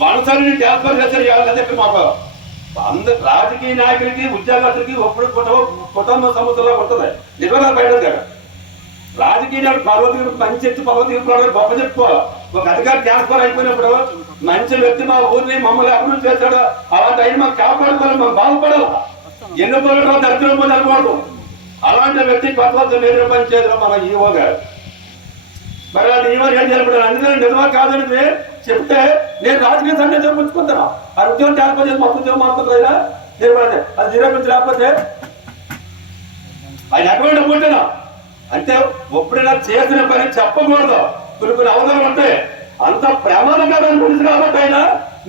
మనసారి transfer చేశారు. ఇవాళ మాకు అందరు రాజకీయ నాయకులకి ఉద్యోగస్తులకి ఒప్పుడు కుటుంబ సమస్యలో ఉంటుంది. నిజంగా బయట కదా రాజకీయ నాయకుడు పర్వతి మంచి ఎత్తు పర్వతి గొప్ప చెప్పుకోవాలి. ఒక అధికారి ట్రాన్స్ఫర్ అయిపోయినప్పుడు మంచి వ్యక్తి మా ఊరిని మమ్మల్ని అభివృద్ధి చేశాడు. అలాంటి అయిన మాకు కాపాడుకోవాలి, మనం బాగుపడాలి. ఎన్నుకోవడం దరిద్రం పోయి అనుకోవడం. అలాంటి వ్యక్తి కొత్త నిద్ర పని చేయడం మన ఈవో గారు. మరి అది ఈవో ఏం చేయబడ్డారు అందుకని నిజమా కాదని చెప్తే నేను రాజకీయ సంఘం చెప్పుకుంటాను. ఆ ఉద్యోగం ట్రాన్స్ఫర్ చేసి మొత్తం ఉద్యోగం మాత్రం అది నిరూపించలేకపోతే ఆయన ఎటువంటి పుట్టినా అంటే ఎప్పుడైనా చేసిన పని చెప్పకూడదు. కొన్ని అవసరం ఉంటాయి. అంత ప్రమాదకరమైన గురించి కాబట్టి అయినా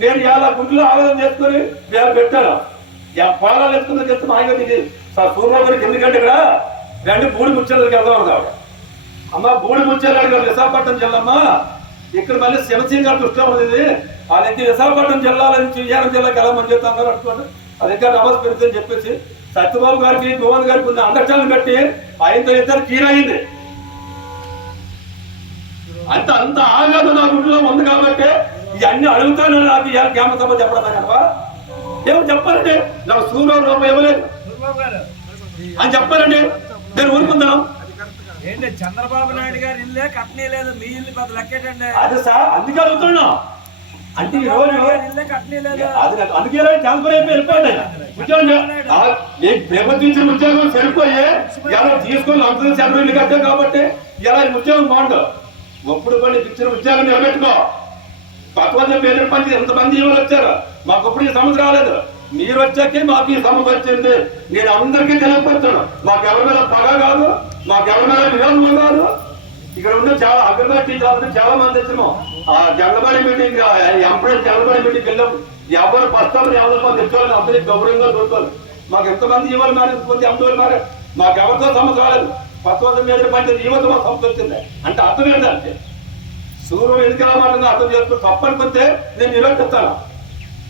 నేను ఇలా గుండెలో ఆవేదన చేసుకుని నేను పెట్టాను. పొలాలు ఎత్తుకుని చెప్తే మా ఆయన సూర్యబాబుకి ఎందుకంటే ఇక్కడ రెండు బూడి ముచ్చేళ్ళకి వెళ్దాం కాబట్టి అమ్మ బూడి ముచ్చేళ్ళ విశాఖపట్నం జిల్లమ్మ ఇక్కడ మళ్ళీ శివసింగ్ గారు దృష్టిలో ఉంది. అది విశాఖపట్నం జిల్లాల నుంచి విజయనగరం జిల్లాకి వెళ్ళమని చెప్తాను అనుకోండి. అది ఇంకా నమస్ పెరుగుతుందని చెప్పేసి సత్యబాబు గారికి మోహన్ గారికి ఉన్న అండర్స్టాండింగ్ బట్టి ఆయనతో ఇద్దరు తీరైంది. అంత ఆగాదు నా గుడిలో ఉంది కాబట్టి ఇవన్నీ అడుగుతాను. నాకు ఇవాళ గ్రామ సభ చెప్పడం కనుక ఏమో చెప్పాలండి. నాకు సూర్యబాబు రూపాయి ఇవ్వలేదు అని చెప్పాలండి. నేను ఊరుకుందాం. చంద్రబాబు నాయుడు గారు ఇల్లే కట్టనే లేదు, మీ ఇల్లు పెద్ద లెక్కేటండి. అదే సార్ అందుకే అడుగుతున్నా. అంటే ఈ రోజు ఇల్లే కట్టనే లేదు. అది అందుకే ట్రాన్స్ఫర్ అయిపోయి వెళ్ళిపోయింది. ప్రభుత్వించిన ఉద్యోగం సరిపోయి ఇలా తీసుకొని అంత సెలవు ఇల్లు కట్టాం కాబట్టి ఇలా ఉద్యోగం బాగుండదు. ఒప్పుడు కొన్ని ఇచ్చిన ఉద్యోగం నిలబెట్టుకో. కొత్త పేద పని ఎంతమంది ఇవాళ వచ్చారు. మాకు ఇప్పుడు ఈ సమస్య రాలేదు. మీరు వచ్చాకే మాకు ఈ సమస్య వచ్చింది. నేను అందరికీ తెలియపరుస్తాను. మాకు ఎవరి మీద పగ కాదు, మాకు ఎవరి మీద విరోధం కాదు. ఇక్కడ ఉన్న చాలా అగ్రవారి టీచర్లు చాలా మంది వచ్చినాం. ఆ జంగబడి మీటింగ్ ఎంప్లాయీ జంగబడి మీటింగ్ వెళ్ళాం. ఎవరు ప్రస్తుతం ఎవరి మంది తెచ్చుకోవాలి అందరికీ గౌరవంగా దొరుకుతారు. మాకు ఎంతమంది ఇవ్వాలి మరి ఎంతమంది అమ్ముకోవాలి మరి మాకు ఎవరితో సమస్య రాలేదు. కొత్త మీద పంచాయతీ యువత మా సమస్య వచ్చింది అంటే అర్థం ఏంటంటే సూర్యుడు ఎందుకు మాటగా అర్థం చేసుకుని తప్పనిపోతే నేను నిరోధిస్తాను.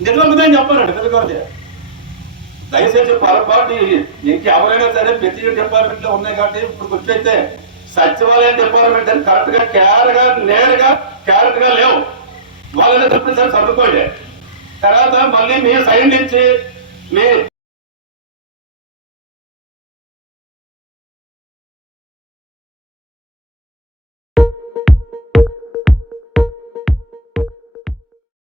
నిజంగా చెప్పానండి పెద్దగా. దయచేసి పొరపాటు ఇంకెవరైనా సరే ప్రతి డిపార్ట్మెంట్ లో ఉన్నాయి కాబట్టి ఇప్పుడు గుర్తయితే సచివాలయం డిపార్ట్మెంట్ అని కరెక్ట్ గా కేర్గా నేరుగా క్యారెక్ట్ గా లేవు. వాళ్ళని తప్పనిసరి చదువుకోండి. తర్వాత మళ్ళీ మీ సైడ్ నుంచి మీ